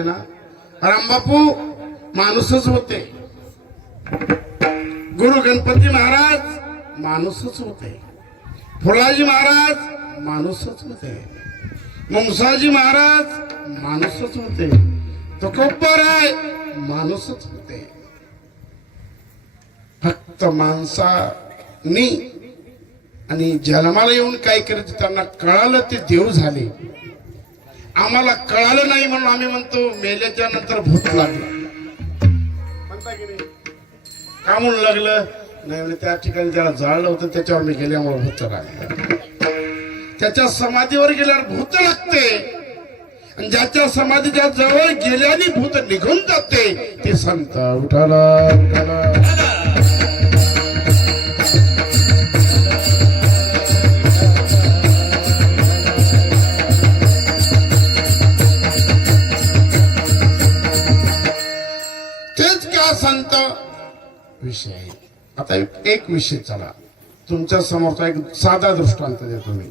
रामबापू माणूसच होते, गुरु गणपती महाराज माणूसच होते, फुलाजी महाराज माणूसच होते, मुंगसाजी महाराज माणूसच होते, तुकोबराय माणूसच होते. फक्त माणसानी आणि जन्माला येऊन काय करायचं त्यांना कळालं ते देव झाले. आम्हाला कळालं नाही म्हणून आम्ही म्हणतो मेल्याच्या नंतर भूत लागलं. म्हणता की नाही? का म्हणून लागलं नाही म्हणजे त्या ठिकाणी त्याला जाळलं होतं त्याच्यावर मी गेल्यामुळे भूत लागलं. त्याच्या समाधीवर गेल्यावर भूत लागते आणि ज्याच्या समाधीच्या जवळ गेल्याने भूत निघून जाते ते संत उठाला उठाला. संत विषय आहे. आता एक विषय चला तुमच्या समोरचा एक साधा दृष्टांत देतो मी.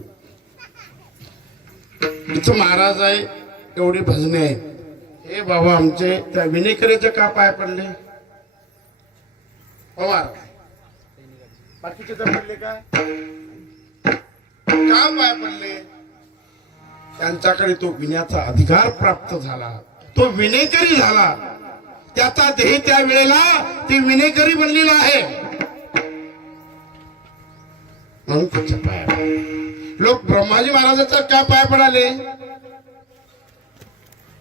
इथं महाराज आहे, एवढी भजने आहेत. हे बाबा आमचे त्या विनेकरेचे का पाय पडले पवार, बाकीचे तर पडले का पाय पडले? त्यांच्याकडे तो विण्याचा अधिकार प्राप्त झाला, तो विनेकरी झाला. त्याचा देह त्या वेळेला ती विनेकरी बनलेला आहे म्हणून त्याच्या पाया. लोक ब्रह्माजी महाराजाचा का पाय पडाले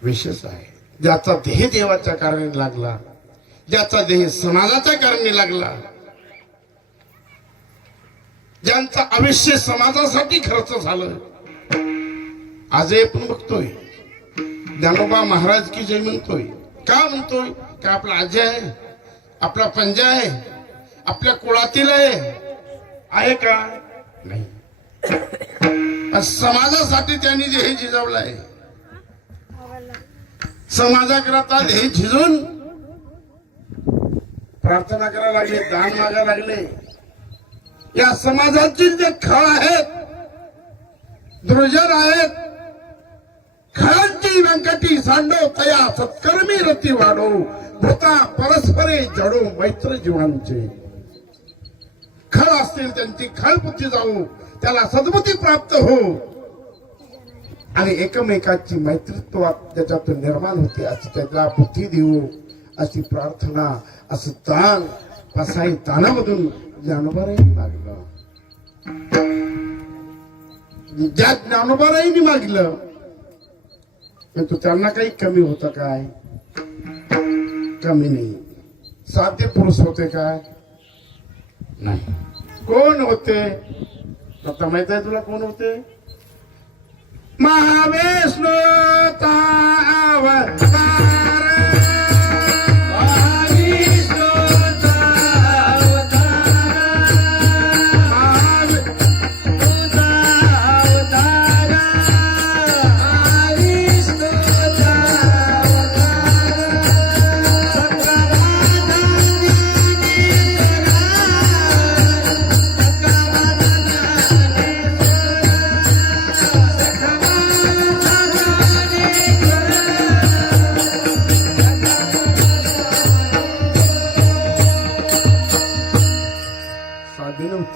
विशेष आहे. ज्याचा देह देवाच्या कारणी लागला, ज्याचा देह समाजाच्या कारणी लागला, ज्यांचं आयुष्य समाजासाठी खर्च झालं. आज आपण बघतोय ज्ञानोबा महाराज की जय म्हणतोय. का म्हणतोय? का आपला आजी आहे, आपला पंजा आहे, आपल्या कुळातील आहे का नाही? समाजासाठी त्यांनी जे हे झिजवलंय, समाजाकरता हे झिजून प्रार्थना करायला लागले, दान मागायला लागले. या समाजाची जे खळ आहेत, दुर्जन आहेत, खळांची व्यंकटी सांडो तया सत्कर्मी रती वाढो, भूता परस्परे जडो मैत्र जीवांचे. खळ असतील त्यांची खळपुती जाऊ, त्याला सद्बुद्धी प्राप्त हो आणि एकमेकाची मैत्रित्व त्याच्यातून निर्माण होते अशी त्याला बुद्धी देऊ अशी प्रार्थना, असं ताण पसाई ताणामधून ज्ञानोबारायांनी मागलं. ज्या ज्ञानोबारायांनी मागलं तो त्यांना काही कमी होतं काय? कमी नाही. साधे पुरुष होते काय? नाही. कोण होते? आता माहित आहे तुला कोण होते? महाविष्णू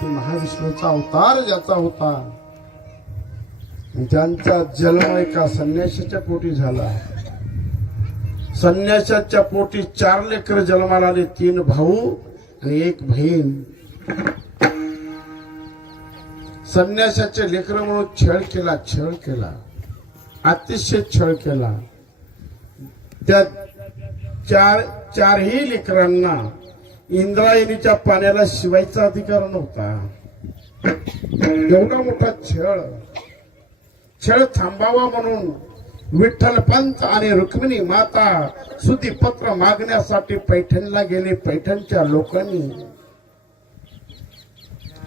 महाविष्णूचा अवतार ज्याचा होता, ज्यांचा जन्म एका संन्यासाच्या पोटी झाला. संन्यासाच्या पोटी 4 लेकर जन्माला आले, 3 भाऊ आणि 1 बहीण. संन्यासाचे लेकर म्हणून छळ केला, अतिशय छळ केला. त्या चारही लेकरांना इंद्रायणीच्या पाण्याला शिवायचा अधिकार नव्हता. एवढा मोठा छळ थांबावा म्हणून विठ्ठल पंत आणि रुक्मिणी माता सुधीपत्र मागण्यासाठी पैठणला गेले. पैठणच्या लोकांनी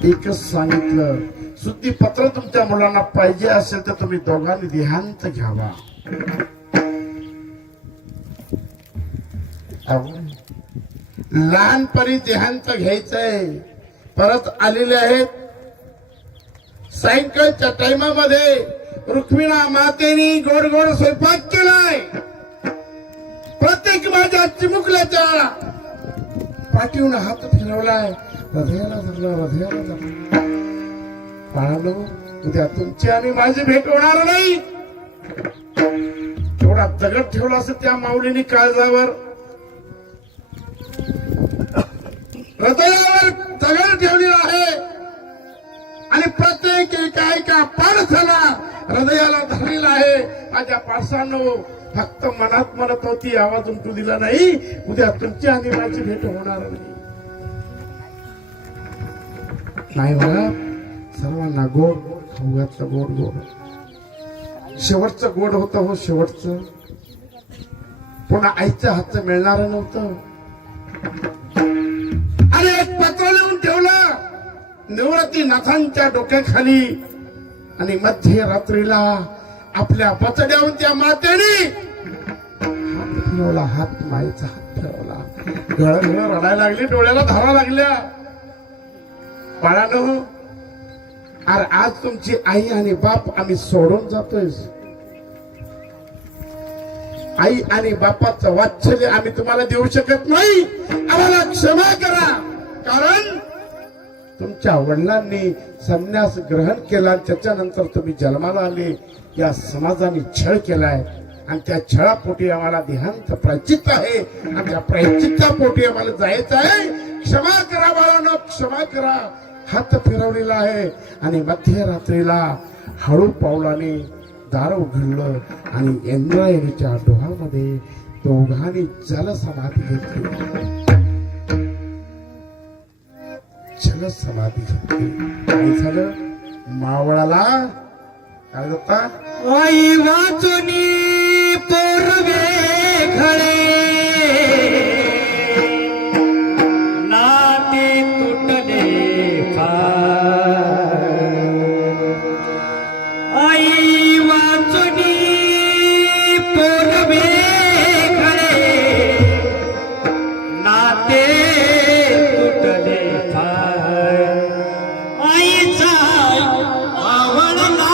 एकच सांगितलं, सुधीपत्र तुमच्या मुलांना पाहिजे असेल तर तुम्ही दोघांनी देहांत घ्यावा. लहानपणी देहांत घ्यायचंय. परत आलेले आहेत. सायंकाळच्या टाइमामध्ये रुक्मिणा मातेनी गोड गोड स्वयंपाक केलाय. प्रत्येक माझ्या चिमुकल्याच्या पाठीवून हात फिरवलाय, हृदयाला धरलं, हृदयाला धरलं. बाळांनो, उद्या तुमची आणि माझी भेट होणार नाही. थोडा दगड ठेवला असं त्या माऊलीने काळजावर, हृदयावर दगड ठेवलेला आहे आणि प्रत्येक एका पाणसाला हृदयाला धरलेला आहे. माझ्या पावसांनो, फक्त मनात म्हणत होती, आवाज उमटू दिला नाही, उद्या तुमची आणि माझी भेट होणार नाही बघा. सर्वांना गोड गोड खाऊ घातलं, गोड गोड. शेवटचं गोड होतं हो, शेवटचं. पुन्हा आईच्या हातचं मिळणार नव्हतं. आणि एक पत्र लिहून ठेवलं निवृत्तीनाथांच्या डोक्याखाली आणि मध्यरात्रीला आपल्या बचड्याहून त्या मातेने हात फिरवला, हात माईचा हात फिरवला. घळ घळ रडायला लागली, डोळ्याला धारा लागल्या. बाळानो, अरे आज तुमची आई आणि बाप आम्ही सोडून जातोय. आई आणि बापाचं वात्सल्य आम्ही तुम्हाला देऊ शकत नाही. आम्हाला क्षमा करा, कारण तुमच्या वडिलांनी संन्यास ग्रहण केला, त्याच्यानंतर तुम्ही जन्माला आले. या समाजाने छळ केलाय आणि त्या छळापोटी आम्हाला देहांत प्रायचित्त आहे आणि त्या प्रायचित्तापोटी आम्हाला जायचं आहे. क्षमा करा बाळांनो, क्षमा करा. हात फिरवलेला आहे आणि मध्यरात्रीला हळू पावलाने दार उघडलं आणि इंद्रायणीच्या डोहामध्ये दोघांनी जलसमाधी घेतली. जलसमाधी घेतली. काय झालं? मावळाला काय होता? आई वाचुनी पूर्वे खळे नाते तुटले फार. आई वाचुनी पूर्वे खळे नाते तुटले फार. आईचा आवडला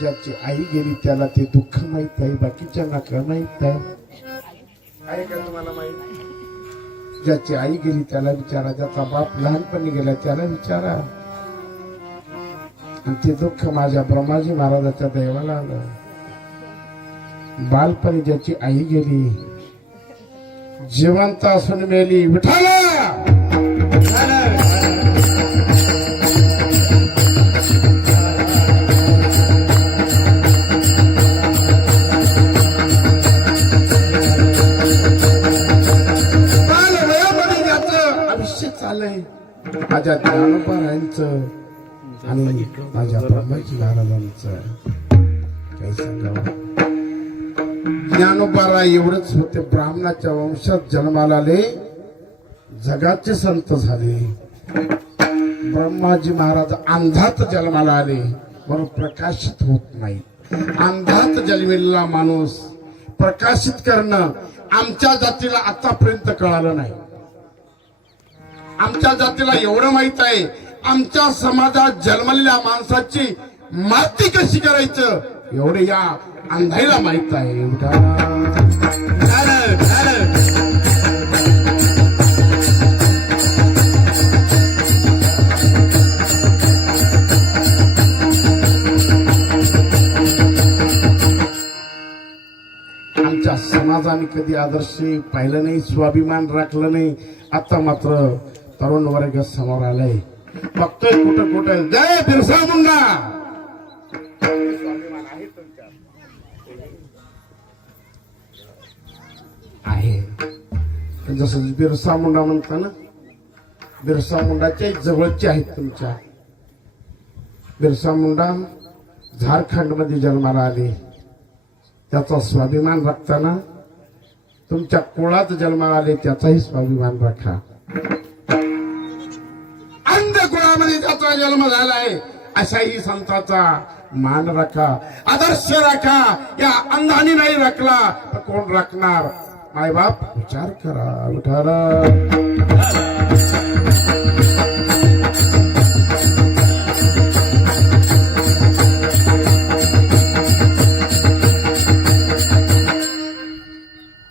ज्याची आई गेली त्याला ते दुःख माहित आहे, बाकीच्यांना का माहित आहे? आहे का तुम्हाला माहित? ज्याची आई गेली त्याला विचारा, ज्याचा बाप लहानपणी गेला त्याला विचारा. आणि ते दुःख माझ्या ब्रह्माजी महाराजाच्या देवाला आलं. बालपणी ज्याची आई गेली, जिवंत असून मेली, विठाला चालय. माझ्या ज्ञानोबारायांचं आणि माझ्या ब्रह्माजी महाराजांचं काही सांगावं. ज्ञानोबारा एवढंच होते, ब्राह्मणाच्या वंशात जन्माला आले जगाचे संत झाले. ब्रह्माजी महाराज अंधात जन्माला आले म्हणून प्रकाशित होत नाही. अंधात जन्मलेला माणूस प्रकाशित करणं आमच्या जातीला आतापर्यंत कळालं नाही. आमच्या जातीला एवढं माहित आहे, आमच्या समाजात जन्मलेल्या माणसाची माती कशी करायचं एवढे या अंधाईला माहित आहे. झालं, झालं. आमच्या समाजाने कधी आदर्श पाहिलं नाही, स्वाभिमान राखलं नाही. आता मात्र तरुण वर्ग समोर आलाय, बघतोय कुठं कुठं जय बिरसा मुंडा. स्वाभिमान आहे तुमच्या आहे. जसं बिरसा मुंडा म्हणता ना, बिरसा मुंडाच्या जवळचे आहेत तुमच्या. बिरसा मुंडा झारखंड मध्ये जन्माला आले, त्याचा स्वाभिमान राखताना तुमच्या कुळात जन्माला आले त्याचाही स्वाभिमान राखा. अंध कुळामध्ये त्याचा जन्म झालाय अशाही संताचा मान राखा, आदर्श राखा. या अंधाने नाही राखला तर कोण राखणार? मायबाप विचार करा. विठाला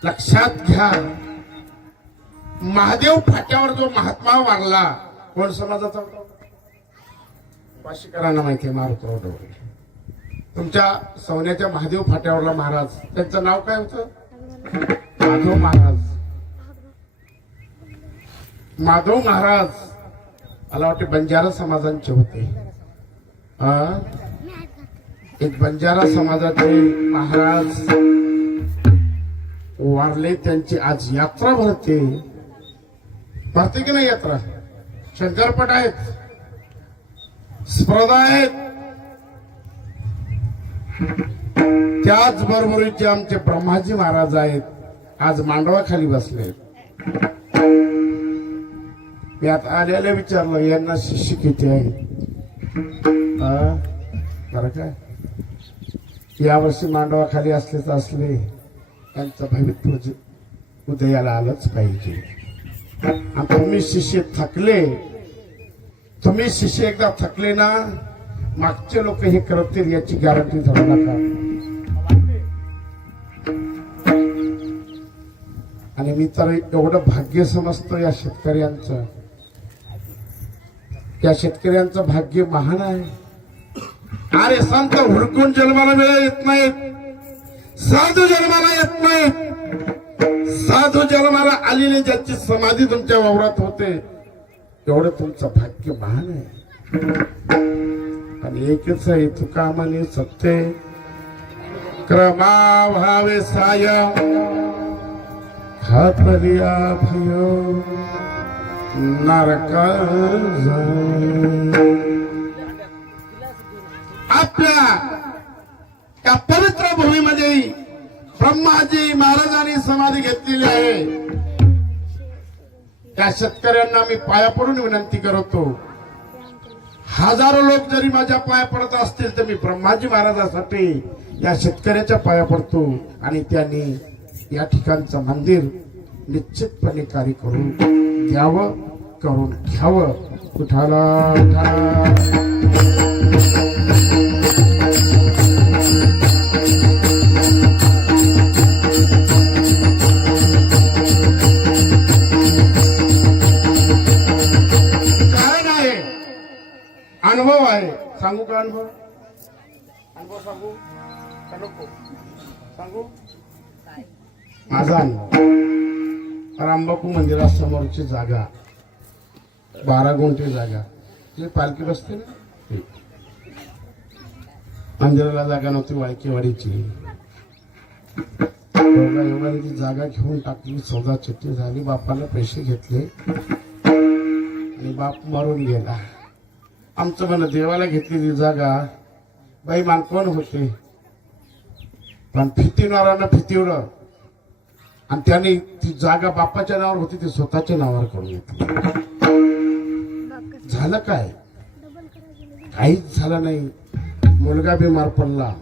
लक्षात घ्या, महादेव फाट्यावर जो महात्मा वारला कोण समाजाचा होता? वाशीकरांना माहिती आहे, मारुतराव ढवळे. तुमच्या सवण्याच्या महादेव फाट्यावरला महाराज, त्यांचं नाव काय होतं? माधव महाराज. माधव महाराज मला वाटते बंजारा समाजांचे होते. एक बंजारा समाजाचे महाराज वारले, त्यांची आज यात्रा भरते. भरते की नाही यात्रा? शंकरपट आहेत, स्पर्धा आहेत. त्याचबरोबरीचे आमचे ब्रह्माजी महाराज आहेत, आज मांडवाखाली बसले. मी आता आल्याला विचारलं यांना शिष्य किती आहे? बरं काय, यावर्षी मांडवाखाली असलेच असले त्यांचं भविष्य उदयाला आलंच पाहिजे. तुम्ही शिष्य थकले, तुम्ही शिष्य एकदा थकले ना, मागचे लोक हे करतील याची गॅरंटी धरू नका. आणि मी तर एवढं भाग्य समजतो या शेतकऱ्यांचं. त्या शेतकऱ्यांचं भाग्य महान आहे. अरे संत हुडकून जन्माला वेळ येत नाहीत, साधू जन्माला येत नाहीत. साधू जन्माला आलेली ज्याची समाधी तुमच्या वावरात होते, एवढं तुमचं भाग्य महान आहे. आणि एकच आहे, तुका म्हणे सत्य क्रमा भावे साय खातलिया भयो नरका आपल्या त्या पवित्र भूमीमध्ये ब्रह्माजी महाराजांनी समाधी घेतलेली आहे. त्या शेतकऱ्यांना मी पाया पडून विनंती करतो, हजारो लोक जरी माझ्या पाया पडत असतील तर मी ब्रह्माजी महाराजांसाठी या शेतकऱ्याच्या पाया पडतो. आणि त्यांनी या ठिकाणचं मंदिर निश्चितपणे कार्य करून द्यावं, करून घ्यावं. कुठाला अनुभव आहे. सांगू का अनुभव? अनुभव सांगू का नको? सांगू माझा अनुभव. रामबापू मंदिरासमोरची जागा 12 गुंठे जागा, जी पालखी बसते ना, मंदिराला जागा नव्हती, वाळकेवाडीची. एवढा ती जागा घेऊन टाकली, सौदा चिठ्ठी झाली, बापाला पैसे घेतले आणि बाप मरून गेला. आमचं म्हणणं, देवाला घेतलेली जागा बाई मान कोण होते, पण फितीनारानं फितीवलं. आणि त्याने ती जागा बापाच्या नावावर होती ती स्वतःच्या नावावर करून घेतली. झालं काय? काहीच झालं नाही. मुलगा बिमार पडला,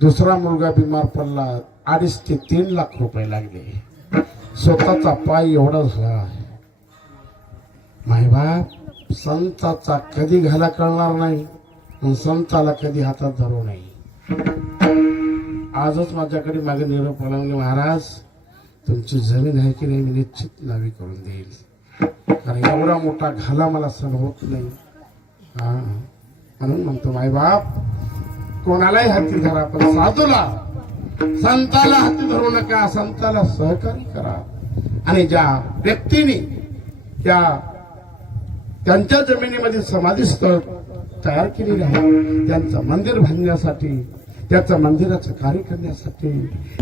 दुसरा मुलगा बिमार पडला, 2.5 ते 3 लाख रुपये लागले. स्वतःचा पाय एवढा झाला. मायबाप संताचा कधी घाला कळणार नाही आणि संताला कधी हातात धरू नाही. आजच माझ्याकडे मागे निरोप आला म्हणजे महाराज तुमची जमीन आहे की नाही मी निश्चित नावी करून देईल, कारण एवढा मोठा घाला मला सहन होत नाही. हा म्हणून म्हणतो मायबाप कोणालाही हाती धरा पण साधूला संताला हाती धरू नका, संताला सहकार्य करा. आणि ज्या व्यक्तीने त्यांच्या जमिनीमध्ये समाधीस्थळ तयार केलेले आहे त्यांचं मंदिर बांधण्यासाठी, त्याचं मंदिराचं कार्य करण्यासाठी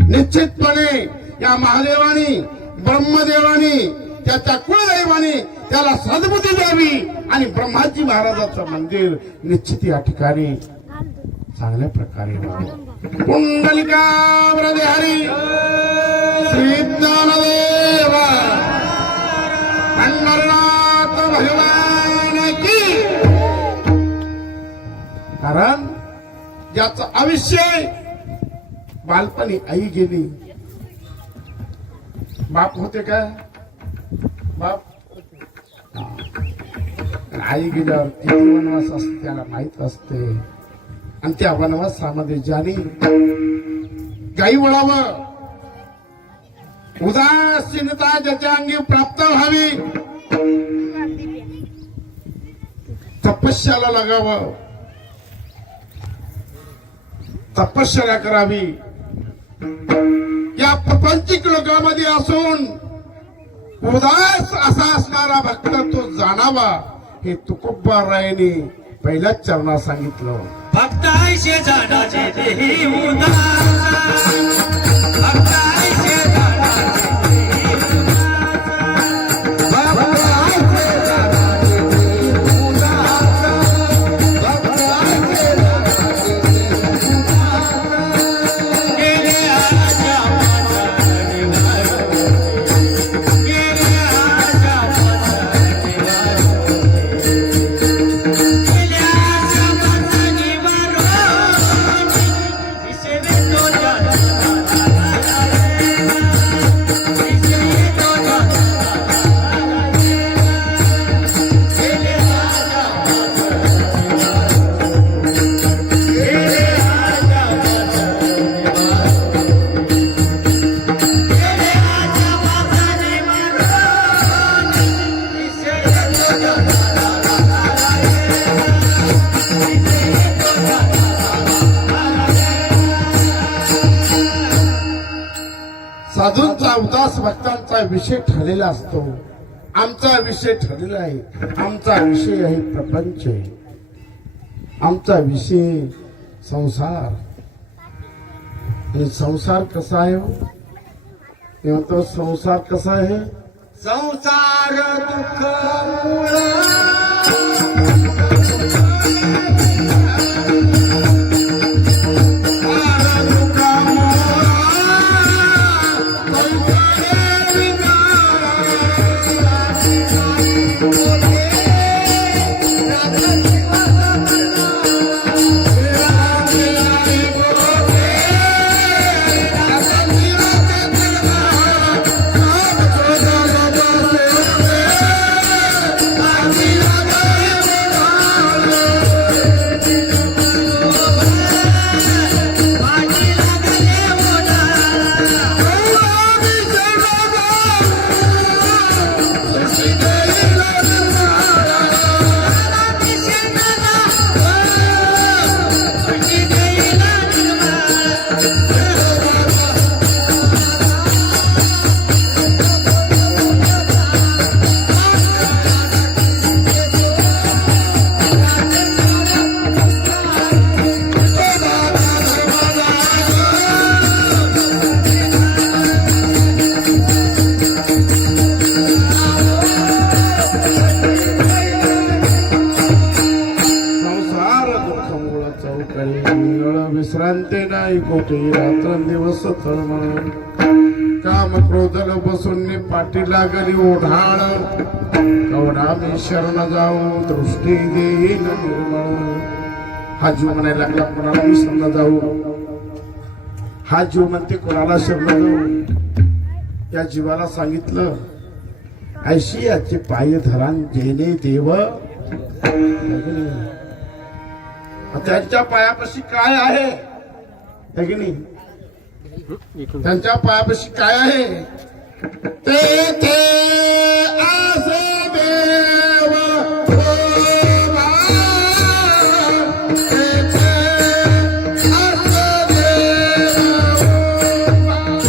निश्चितपणे या महादेवानी ब्रह्मदेवानी त्याच्या कुलदैवानी त्याला सद्बुद्धी द्यावी आणि ब्रह्माजी महाराजाचं मंदिर निश्चित या ठिकाणी चांगल्या प्रकारे व्हावं. कुंडलिका हरी श्री ज्ञानदेव पंढरनाथ भगवान की. कारण ज्याचं आयुष्य बालपणी आई गेली, बाप होते काय? बाप आई गेल्यावर किती वनवास असते त्याला माहित असते. आणि त्या वनवासामध्ये ज्याने गाई वळावं, उदासीनता ज्याच्या अंगी प्राप्त व्हावी, तपस्याला लागावं, तपश्चर्या करावी. या प्रपंचिक लोकांमध्ये असून उदास असा असणारा भक्त तो जाणावा हे तुकोबारायांनी पहिल्याच चरणात सांगितलं. भक्त ऐशे जाणाचे देही उदास, भक्त ऐशे जाणाचे देही साधूंचा उदास भक्तांचा विषय ठरलेला असतो. आमचा विषय ठरलेला आहे. आमचा विषय आहे प्रपंच, आमचा विषय संसार. आणि संसार कसा आहे? मी म्हणतो संसार कसा आहे? संसार दुःख मूळ विश्रांती नाही कोठे रात्रंदिवस तळमळ. का काम क्रोधल बसून पाठी लागली ओढाळ कवडा मी शरण जाऊ दृष्टी देईल निर्मळ. हा जीव म्हणायला लागला कोणाला मी शरण जाऊ. हा जीव म्हणते कोणाला शरण जाऊ. या जीवाला सांगितलं ऐशी याचे पाय धरान जेणे देव. त्यांच्या पायापाशी काय आहे है की नाही. त्यांच्या पायापाशी काय आहे ते आसे देव उभा. तेथे आसे देव उभा.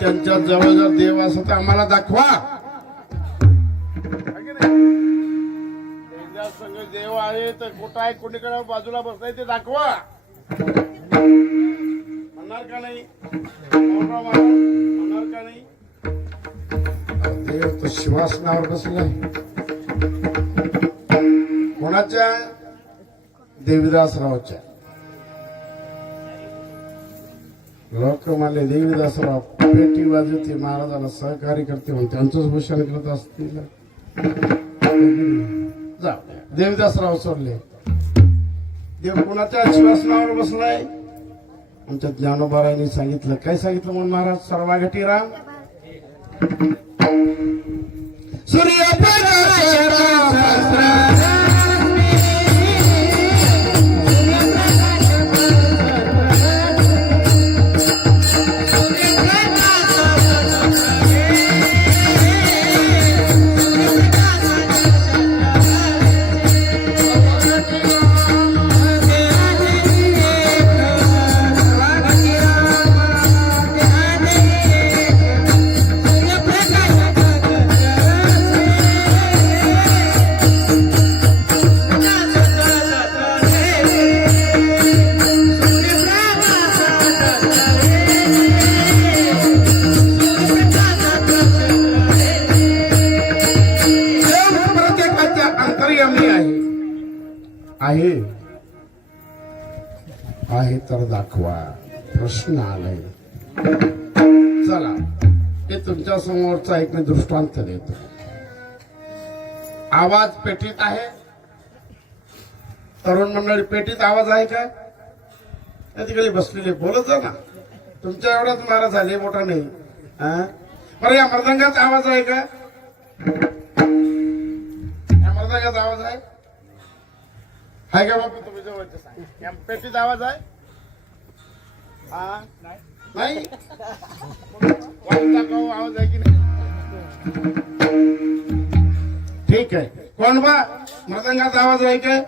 त्यांच्या जवळ जर देव असं तर आम्हाला दाखवा. संघ देव आहे तर कुठं आहे कुणीकडे बाजूला बसलाय ते दाखवा. म्हणणार का नाही म्हणणार का नाही. देव तर शिवासनावर बसलाय. कोणाच्या देवीदासरावच्या. लोक म्हणले देवीदासराव पेटी वाजवते महाराजाला सहकार्य करते म्हणून त्यांचंच भूषण करत असतील. जा देवीदासराव सोडले. देव कोणाच्या शिवासनावर बसलाय. आमच्या ज्ञानोबारायांनी सांगितलं. काय सांगितलं म्हणून महाराज सर्वाघटी राम सूर्य आहे आहे तर दाखवा. प्रश्न आलाय. चला हे तुमच्या समोरचा एक मी दृष्टांत देतो. आवाज पेटीत आहे. तरुण मंडळी पेटीत आवाज आहे का. तिकडे बसलेले बोलत जा ना. तुमच्या एवढाच महाराज झाले मोठा नाही. बरं या मृदंगाचा आवाज आहे का. या मृदंगाचा आवाज आहे का बापू. तुम्ही जवळचे सांग. या पेटीत आवाज आहे नाही. आवाज आहे की नाही. ठीक आहे. कोण बा मृदंगाचा आवाज आहे काय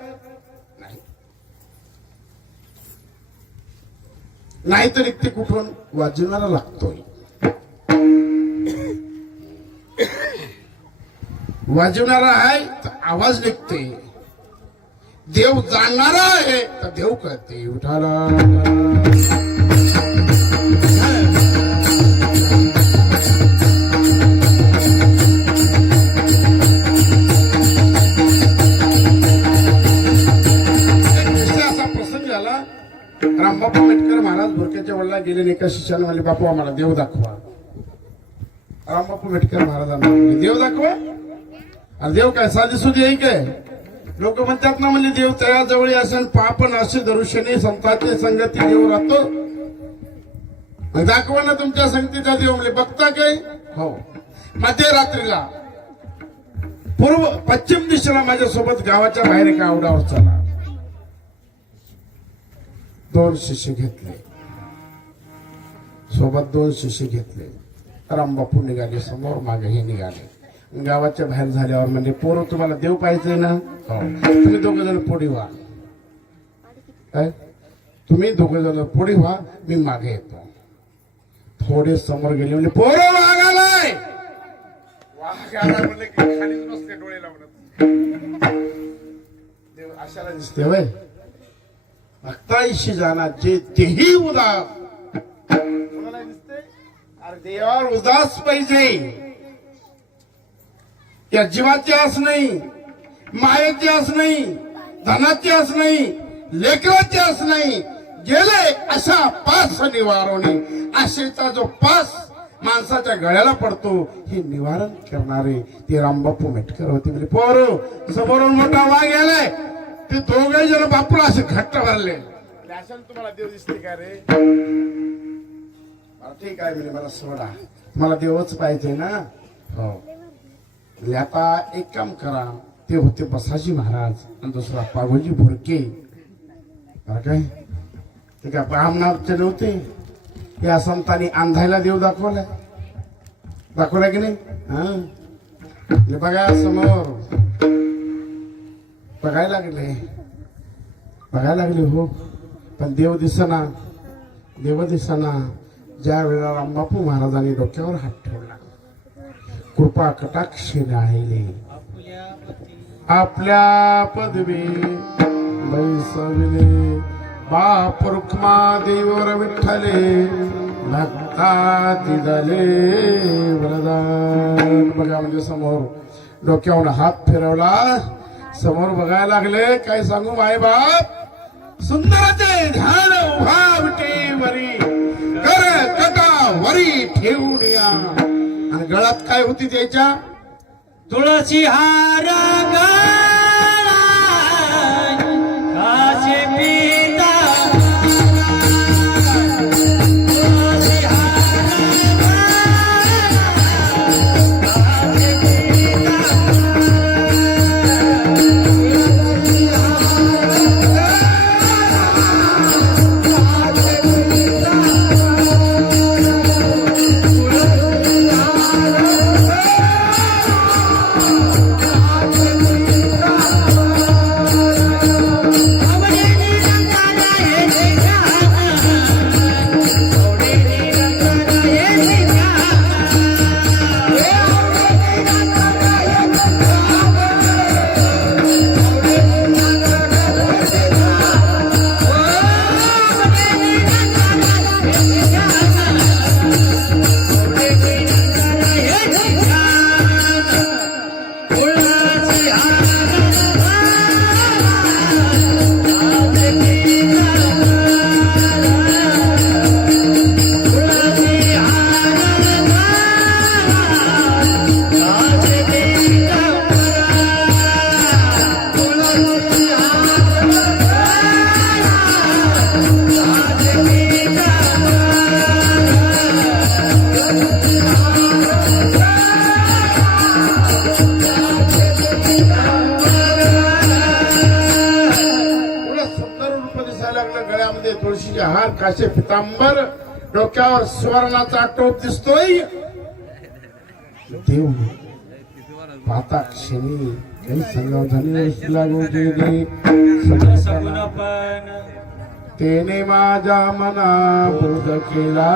नाही तर इथे कुठून वाजवणारा लागतोय. वाजवणारा आहे तर आवाज निघते. देव जाणणारा आहे तर देव कळते. उठाला असा प्रसंग झाला. रामबापू मेटकर महाराज भुरक्याच्या वडला गेले. एका शिष्याने म्हणले बापू आम्हाला देव दाखवा. रामबापू मेटकर महाराजांना म्हणले देव दाखवा. अरे देव काय साधी सुधी आहे काय? लोक म्हणतात ना म्हणजे देव तया जवळ असेल पापन असे दरुशनी संतांची संगती देव राहतो. दाखवा ना तुमच्या संगतीचा देव म्हणजे बघता काय? हो, मध्यरात्रीला पश्चिम दिशेला माझ्यासोबत गावाच्या बाहेर एका आवडावर चला. 2 शिष्य घेतले सोबत, 2 शिष्य घेतले. रामबापू निघाले समोर, मागे हे निघाले. गावाच्या बाहेर झाल्यावर म्हणजे पोरं तुम्हाला देव पाहिजे ना? हो, तुम्ही 2 जण पुढे व्हा. काय तुम्ही 2 जण पुढे व्हा, मी मागे येतो. थोडे समोर गेले म्हणजे पोरं वाघ आलाय, वाघ आलाय म्हणले की खालीच बसले डोळे लावून. देव अशाला दिसते वय. भक्ताईशी जाण्याचे तेही उदास. कोणाला दिसते? अरे देवावर उदास पाहिजे. या जीवाची आस नाही, मायेची आस नाही, धनाची आस नाही, लेकराची आस नाही. गेले अशा पास निवारणे. आशेचा जो पास माणसाच्या गळ्याला पडतो हे निवारण करणारे ते रामबापू मेटकर होते. म्हणजे पोर समोरून मोठा वाघ गेलाय, ते 2 जण बापूला असे घट्ट भरले. अशाने तुम्हाला देव दिसते का रे? ठीक आहे म्हणजे मला सोडा, मला देवच पाहिजे ना. हो, आता एक काम करा. ते होते बसाजी महाराज आणि दुसरा पागोजी भुरके. काय ते काय ब्राह्मणाचे नव्हते. या संतांनी अंधायला देव दाखवलाय की नाही? हा, बघा समोर बघायला लागले हो, पण देव दिसना. ज्या वेळेला रामबापू महाराजांनी डोक्यावर हात ठेवला, कृपा कटाक्षी राहिले. आपल्या पदवी बैसविले, बाप रुक्मा देवर विठ्ठले, भक्ता दिदले वरदान. बघा म्हणजे समोर डोक्यावर हात फिरवला, समोर बघायला लागले. काय सांगू माय बाप, सुंदरते ध्यान उभा विटेवरी, कर कटा वरी ठेवून या. आणि गळ्यात काय होती त्याच्या? तुळशी हार गळा, काचे पिता. तुळशी हार तुळशीचे हार, काशे पितांबर, डोक्यावर सुवर्णाचा टोप दिसतोय. देव पाता क्षणी काही संगावधानी लागू दे. तेने माझ्या मना बोध केला,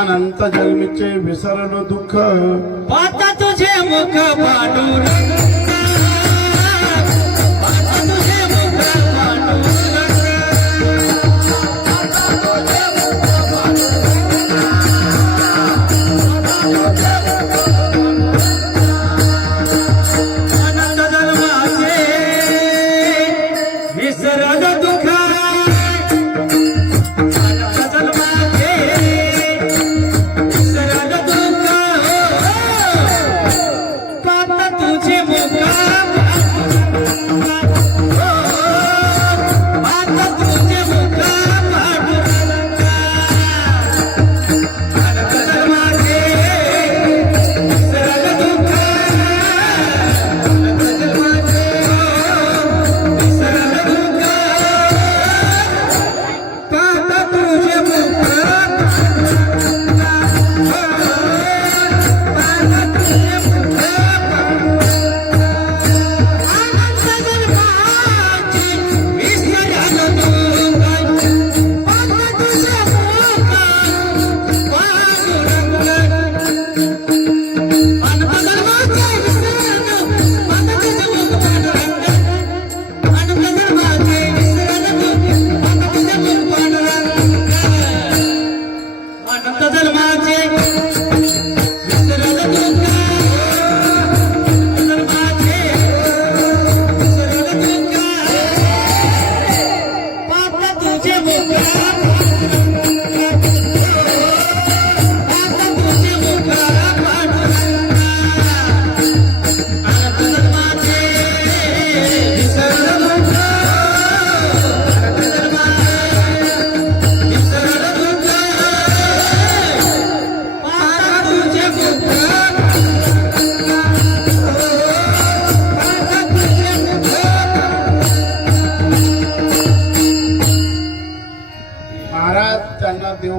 अनंत जन्मीचे विसरलो दुःख. पाहता तुझे मुख पांडुरंग, पाहता तुझे मुख पांडुरंग. अनंत जन्माचे विसरल दुःख, अनंत जन्माचे विसरल दुःख. पाहता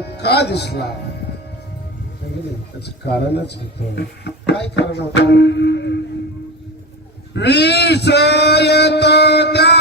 तो का दिसला त्याच कारणच होतं. काय कारण होतं? विष येतो त्याचा